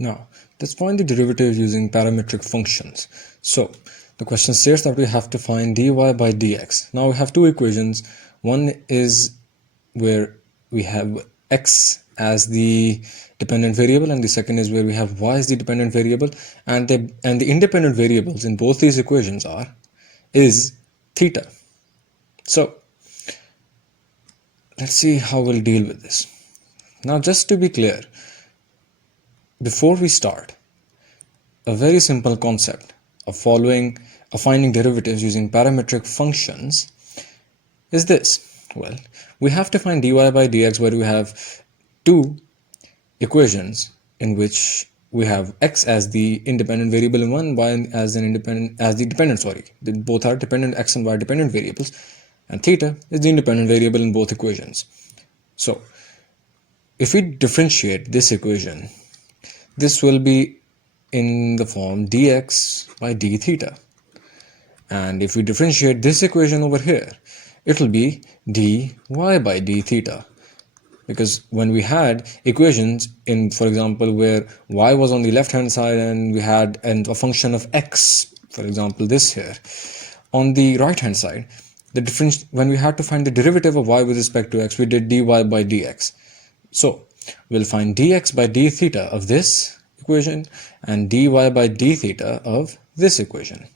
Now, let's find the derivative using parametric functions. So, the question states that we have to find dy by dx. Now, we have two equations. One is where we have x as the dependent variable, and the second is where we have y as the dependent variable, and the independent variables in both these equations is theta. So, let's see how we'll deal with this. Now, just to be clear, before we start, a very simple concept of finding derivatives using parametric functions is this. Well, we have to find dy by dx where we have two equations in which we have x as the independent variable in one, y as the dependent. Both are dependent, x and y dependent variables, and theta is the independent variable in both equations. So, if we differentiate this equation, this will be in the form dx by d theta. And if we differentiate this equation over here, it will be dy by d theta. Because when we had equations in, for example, where y was on the left hand side and we had a function of x, for example, this here, on the right hand side, when we had to find the derivative of y with respect to x, we did dy by dx. So we'll find dx by d theta of this equation and dy by d theta of this equation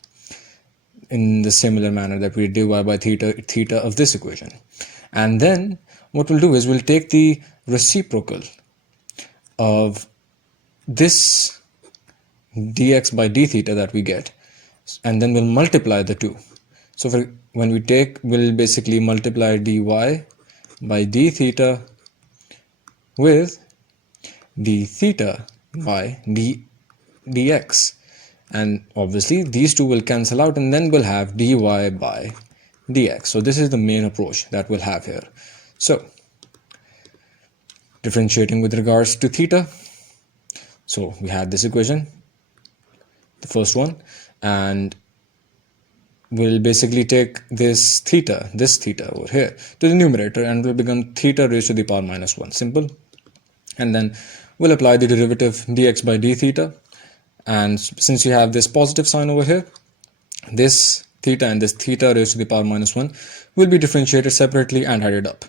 in the similar manner that we did dy by theta of this equation. And then what we'll do is we'll take the reciprocal of this dx by d theta that we get, and then we'll multiply the two. So we'll basically multiply dy by d theta with d theta by dx, and obviously these two will cancel out, and then we'll have dy by dx. So this is the main approach that we'll have here. So differentiating with regards to theta, so we had this equation, the first one, and we'll basically take this theta over here to the numerator, and will become theta raised to the power minus 1. Simple. And then we'll apply the derivative dx by d theta, and since you have this positive sign over here, this theta and this theta raised to the power minus 1 will be differentiated separately and added up.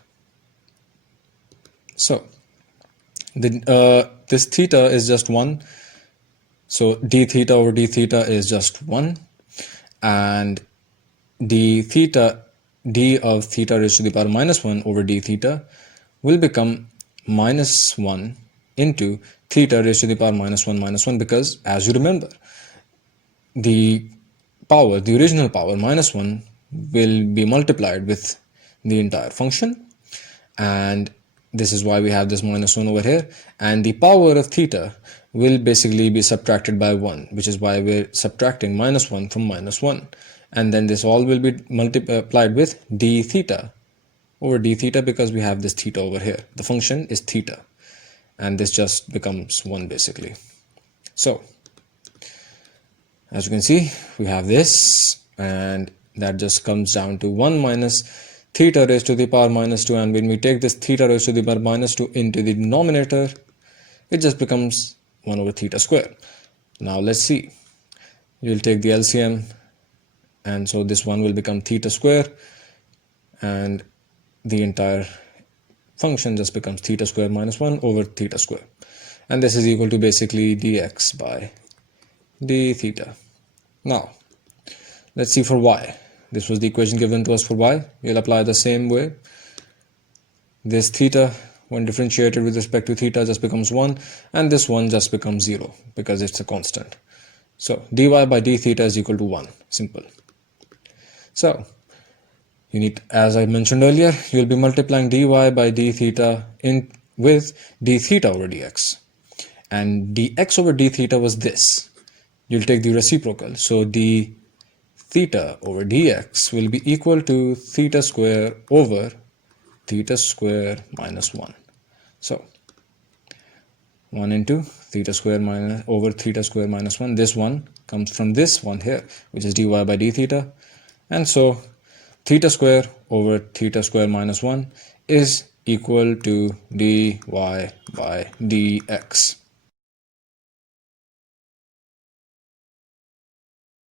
So this theta is just 1, so d theta over d theta is just 1, and d of theta raised to the power minus 1 over d theta will become minus 1 into theta raised to the power minus 1, because as you remember, the original power minus 1 will be multiplied with the entire function, and this is why we have this minus 1 over here, and the power of theta will basically be subtracted by 1, which is why we're subtracting minus 1 from minus 1, and then this all will be multiplied with d theta over d theta, because we have this theta over here. The function is theta, and this just becomes 1 basically. So as you can see, we have this, and that just comes down to 1 minus theta raised to the power minus 2, and when we take this theta raised to the power minus 2 into the denominator, it just becomes 1 over theta square. Now let's see, you'll take the LCM, and so this one will become theta square, and the entire function just becomes theta square minus 1 over theta square, and this is equal to basically dx by d theta. Now let's see for y. This was the equation given to us for y. We'll apply the same way. This theta, when differentiated with respect to theta, just becomes 1, and this one just becomes 0 because it's a constant. So dy by d theta is equal to 1. Simple. So you need, as I mentioned earlier, you'll be multiplying dy by d theta with d theta over dx, and dx over d theta was this. You'll take the reciprocal, so d theta over dx will be equal to theta square over theta square minus 1. So 1 into theta square over theta square minus 1. This one comes from this one here, which is dy by d theta, and so theta square over theta square minus 1 is equal to dy by dx.